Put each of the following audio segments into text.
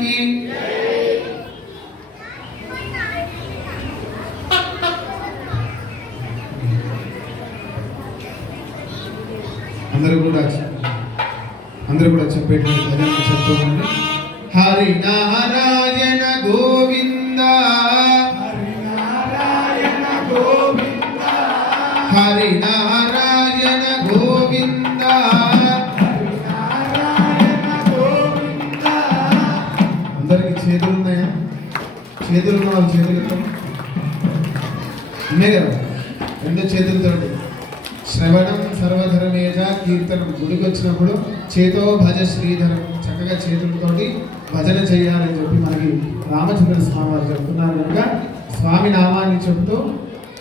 की అందరూ కూడా చెప్పేటువంటి భజన చెప్తూ ఉండండి. హరి నారాయణ గోవింద హరి నారాయణ గోవింద హరి నారాయణ గోవింద హరి నారాయణ గోవింద. అందరికి చేతులు ఉన్నాయా? చేతులు ఉన్న వాళ్ళు చేతులతో ఉన్నాయి కదా, రెండు చేతులతో శ్రవణం సర్వధర్మేజ కీర్తనం. గుడికి వచ్చినప్పుడు చేతో భజ శ్రీధరం, చక్కగా చేతులతోటి భజన చేయాలని చెప్పి మనకి రామచంద్ర స్వామి వారు చెప్తున్నారు. కనుక స్వామి నామాన్ని చెప్తూ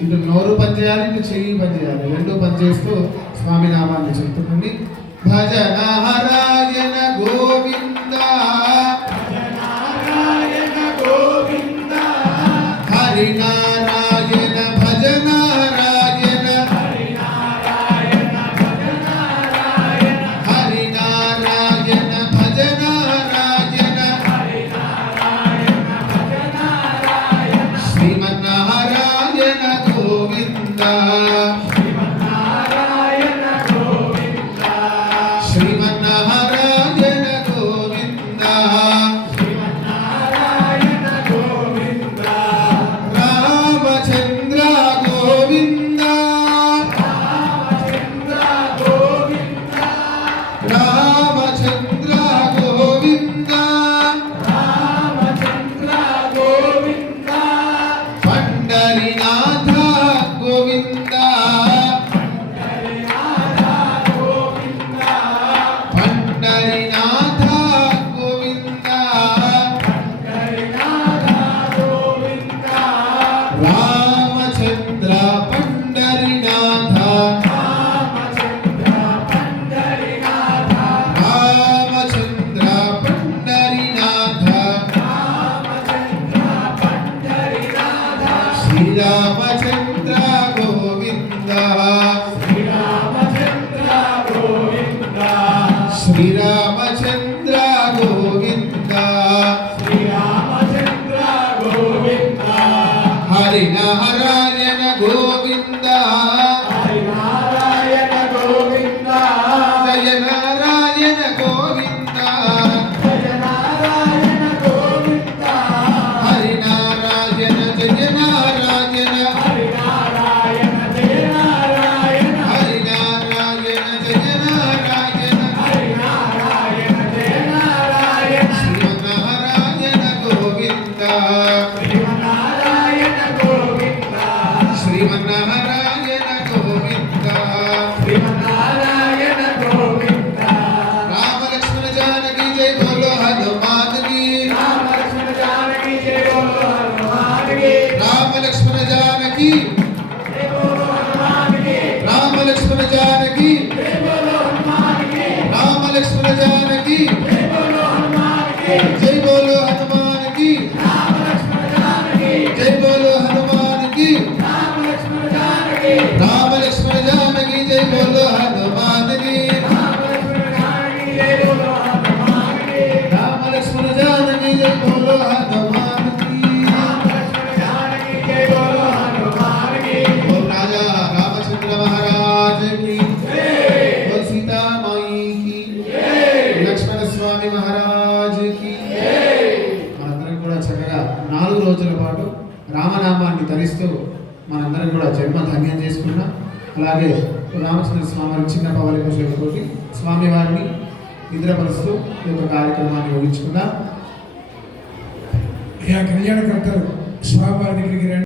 ఇటు నోరు పని చేయాలి, ఇటు చెయ్యి పని చేయాలి, రెండు పని చేస్తూ స్వామి నామాన్ని చెప్తుండండి. భజ నారాయణ గోవింద నారాయణ గోవింద హరి నారాయణ భజ నారాయణ హరి నారాయణ భజ నారాయణ హరి నారాయణ భజ నారాయణ హరి నారాయణ భజ నారాయణ శ్రీమన్నారాయణ గోవింద శ్రీమన్నారాయణ గోవింద శ్రీమన్నారాయణ గోవింద శ్రీమన్నారాయణ గోవింద రామచంద్ర గోవింద రామచంద్ర గోవింద రామచంద్ర గోవింద రామచంద్ర గోవింద పండరీనాథ గోవింద పండరీనాథ గోవింద పండరీనాథ గోవింద పండరీనాథ గోవింద రామచంద్ర పండరీనాథ రామచంద్ర పండరీనాథ రామచంద్ర పండరీనాథ రామచంద్ర పండరీనాథ శ్రీరామచంద్ర గోవింద శ్రీరామచంద్ర గోవింద శ్రీరామచంద్ర గోవింద శ్రీరామచంద్ర గోవింద హరి నారాయణ గోవింద హరి నారాయణ గోవింద జయ నారాయణ గోవింద జయ నారాయణ గోవింద హరి నారాయణ జయ నారాయణ హరి నారాయణ జయ నారాయణ హరి నారాయణ జయ నారాయణ హరి నారాయణ జయ నారాయణ శ్రీమన్నారాయణ గోవింద శ్రీమన్నారాయణ గోవింద శ్రీమన్నారాయణ గోవింద శ్రీమన్నారాయణ గోవింద రామ లక్ష్మణ జానకి జై బోలో హనుమాన్ की రామ లక్ష్మణ జానకి జై బోలో హనుమాన్ की రామ లక్ష్మణ జానకి జై బోలో హనుమాన్ की రామ లక్ష్మణ జానకి జై బోలో హనుమాన్ की రామ లక్ష్మణ జానకి జై బోలో హనుమాన్ की జై బోలో హనుమాన్ की రామ లక్ష్మణ జానకి జై బోలో హనుమాన్ की రామ లక్ష్మణ జానకి రామ లక్ష్మణ జానకి జై బోలో హనుమాన్ की రామ లక్ష్మణ జానకి జై బోలో హనుమాన్ की రామ లక్ష్మణ జానకి జై బోలో హనుమాన్ की రామ లక్ష్మణ జానకి జై బోలో హనుమాన్ की ఓం రాజా రామచంద్ర మహారాజ్ की జై ఓం సీతా మాయి की జై లక్ష్మణ స్వామి మహారాజ్ की జై. మనందరం కూడా చక్కగా 4 రోజుల పాటు రామనామాన్ని ధరిస్తూ మనందరం కూడా జన్మ ధన్యం చేసుకున్నాం. అలాగే రామచంద్ర స్వామి వారి చిన్న పవలిక శైలితోటి స్వామివారిని నిద్రపరుస్తూ ఈ యొక్క కార్యక్రమాన్ని ముగించుకుందాం. కళ్యాణకర్తలు స్వామివారి దగ్గరికి రండి.